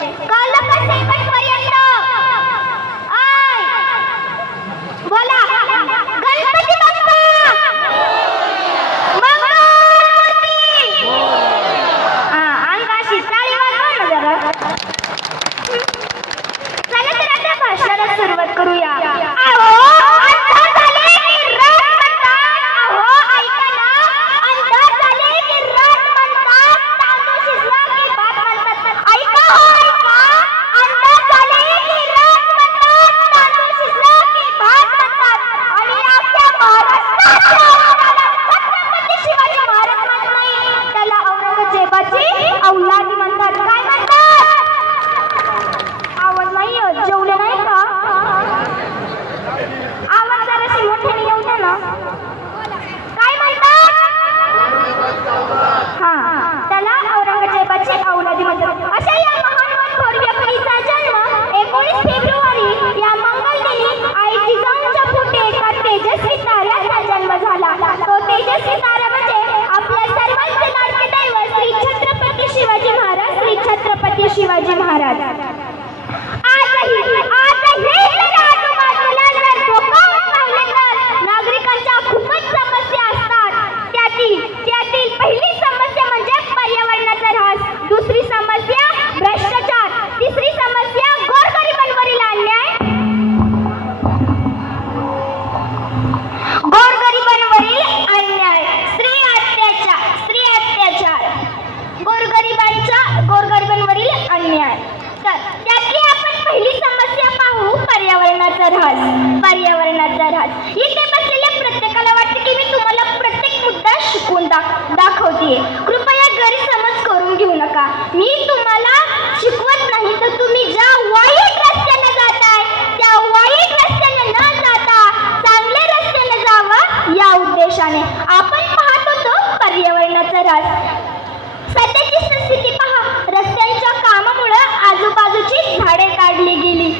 कळलं का शेवटपर्यंत? आय बोला गणपती बाप्पा मंगलमूर्ती. अंगाशी टाळी वाजवा ना जरा. चला तर आता भाषणाला सुरुवात करूया. औलाद म्हणतात. काय म्हणतात? आवाज नाही येत. जेवले नाही का? आवाज जराशी मोठ्याने येऊ द्या ना. काय म्हणतात? हा, त्याला औरंगजेबाची औलादी म्हणतात. अशा या महान थोर व्यक्तीचा जन्म 19 फेब्रुवारी या मंगलदिनी आई जिजाऊंच्या पोटी एका तेजस्वी ताऱ्याचा जन्म झाला. तो तेजस्वी तारा म्हणजे आपल्या सर्वांचे लाडके दैवत श्री छत्रपती शिवाजी महाराज. श्री छत्रपती शिवाजी महाराज आजही आजूबाजूला जर डोकावून पाहिले तर नागरिकांच्या खूपच समस्या असतात. त्यातील पहिली समस्या म्हणजे पर्यावरणाचा ऱ्हास, दुसरी समस्या भ्रष्टाचार, तिसरी समस्या गोरगरिबांवरील अन्याय, स्त्री अत्याचार, गोरगरिबांवरील अन्याय. तर त्यातली आपण पहिली समस्या पाहू, पर्यावरणाचा ऱ्हास. इथे बसलेल्या प्रत्येकाला वाटतं की मी तुम्हाला प्रत्येक मुद्दा शिकवून दाखवतेय. कृपया गैरसमज करून घेऊ नका. मी तुम्हाला शिकवत नाही, तर तुम्ही ज्या वाईट रस्त्याने जाताय त्या वाईट रस्त्याने न जाता चांगल्या रस्त्याने जावं या उद्देशाने आपण पाहत होतो पर्यावरणाचा ऱ्हास. सध्याची स्थिती पहा. रस्त्यांच्या कामामुळे आजूबाजूची झाडे काढली गेली.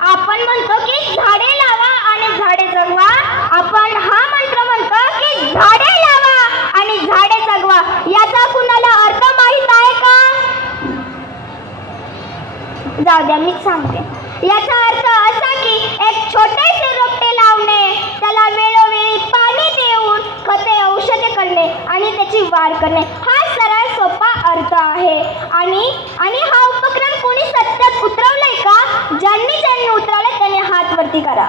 आपण म्हणतो की झाडे लावा आणि झाडे जगवा. आपण हा मंत्र म्हणतो की झाडे लावा आणि झाडे जगवा. याचा कुणाला अर्थ माहित आहे का? जाऊ द्या, मीच सांगते. याचा अर्थ असा की एक छोटेसे रोपटे लावणे, त्याला वेळोवेळी पाणी देऊन खते औषधे करणे आणि त्याची वाढ करणे, हा सरळ सोपा अर्थ आहे. आणि हा उपक्रम कोणी सत्यात उतरवलाय का? ज्यांनी उतरवलाय त्यांनी हात वरती करा.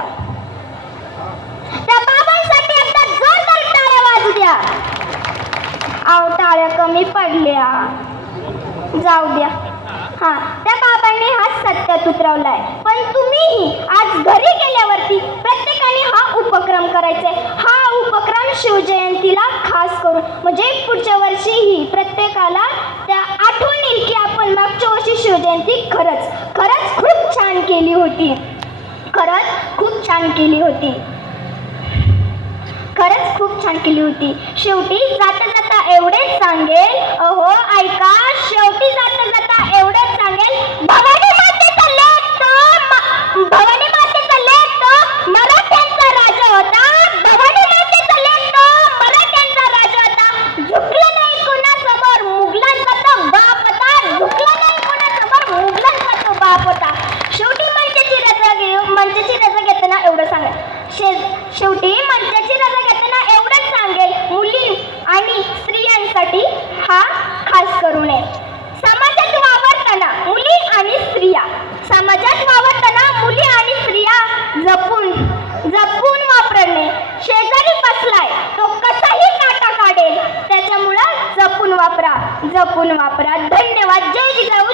त्या बाबांसाठी एकदा जोरदार टाळ्या वाजू द्या. आव, टाळ्या कमी पडल्या. जाऊ द्या. हा, त्या बाबांनी हा सत्यात उतरवलाय. पण तुम्हीही आज घरी गेल्यावरती प्रत्येकाने हा उपक्रम करायचा आहे. हा उपक्रम शिवजयंतीला खास करून, म्हणजे पुढच्या वर्षीही प्रत्येकाला त्या आठवण येईल की आपण मागच्या वर्षी शिवजयंती खरंच खूप छान केली होती. शेवटी जाता एवढेच सांगेल, अहो ऐका, शेवटी जाता एवढेच सांगेल, भवानी मातेचा लेक तो मराठ्यांचा राजा होता. झुकला नाही कोणासमोर, मुघलांचा तो बाप होता. शेवटी मंचाची रजा घेताना एवढं सांगेल, मुली आणि स्त्रियांसाठी हा खास करू नये. समाजात वावरताना मुली आणि स्त्रिया जपून वापरणे. शेजारी बसलाय तो कसाही काटा काढेल, त्याच्यामुळं जपून वापरा. धन्यवाद. जय जिजाऊ.